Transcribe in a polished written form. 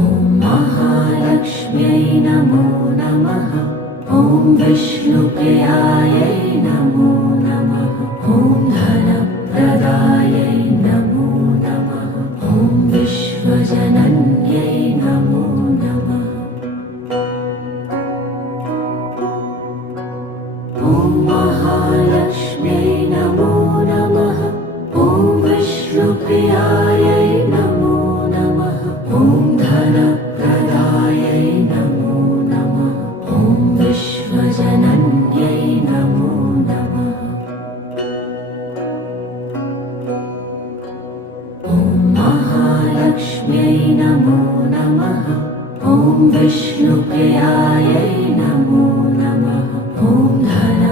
ॐ महालक्ष्म्यै नमो नमः। ॐ विष्णुप्रियायै नमो नमः। ॐ धनप्रदायै नमो नमः। ॐ विश्वजनन्यै नमो नमः। ॐ महालक्ष्म्यै नमो नमः। ॐ विष्णुप्रियायै नमो नमः। ॐ धनप्रदायै नमो नमः। ॐ विश्वजनन्यै नमो नमः। ॐ महालक्ष्म्यै नमो नमः। ॐ विष्णुप्रियायै नमो नमः। ॐ धन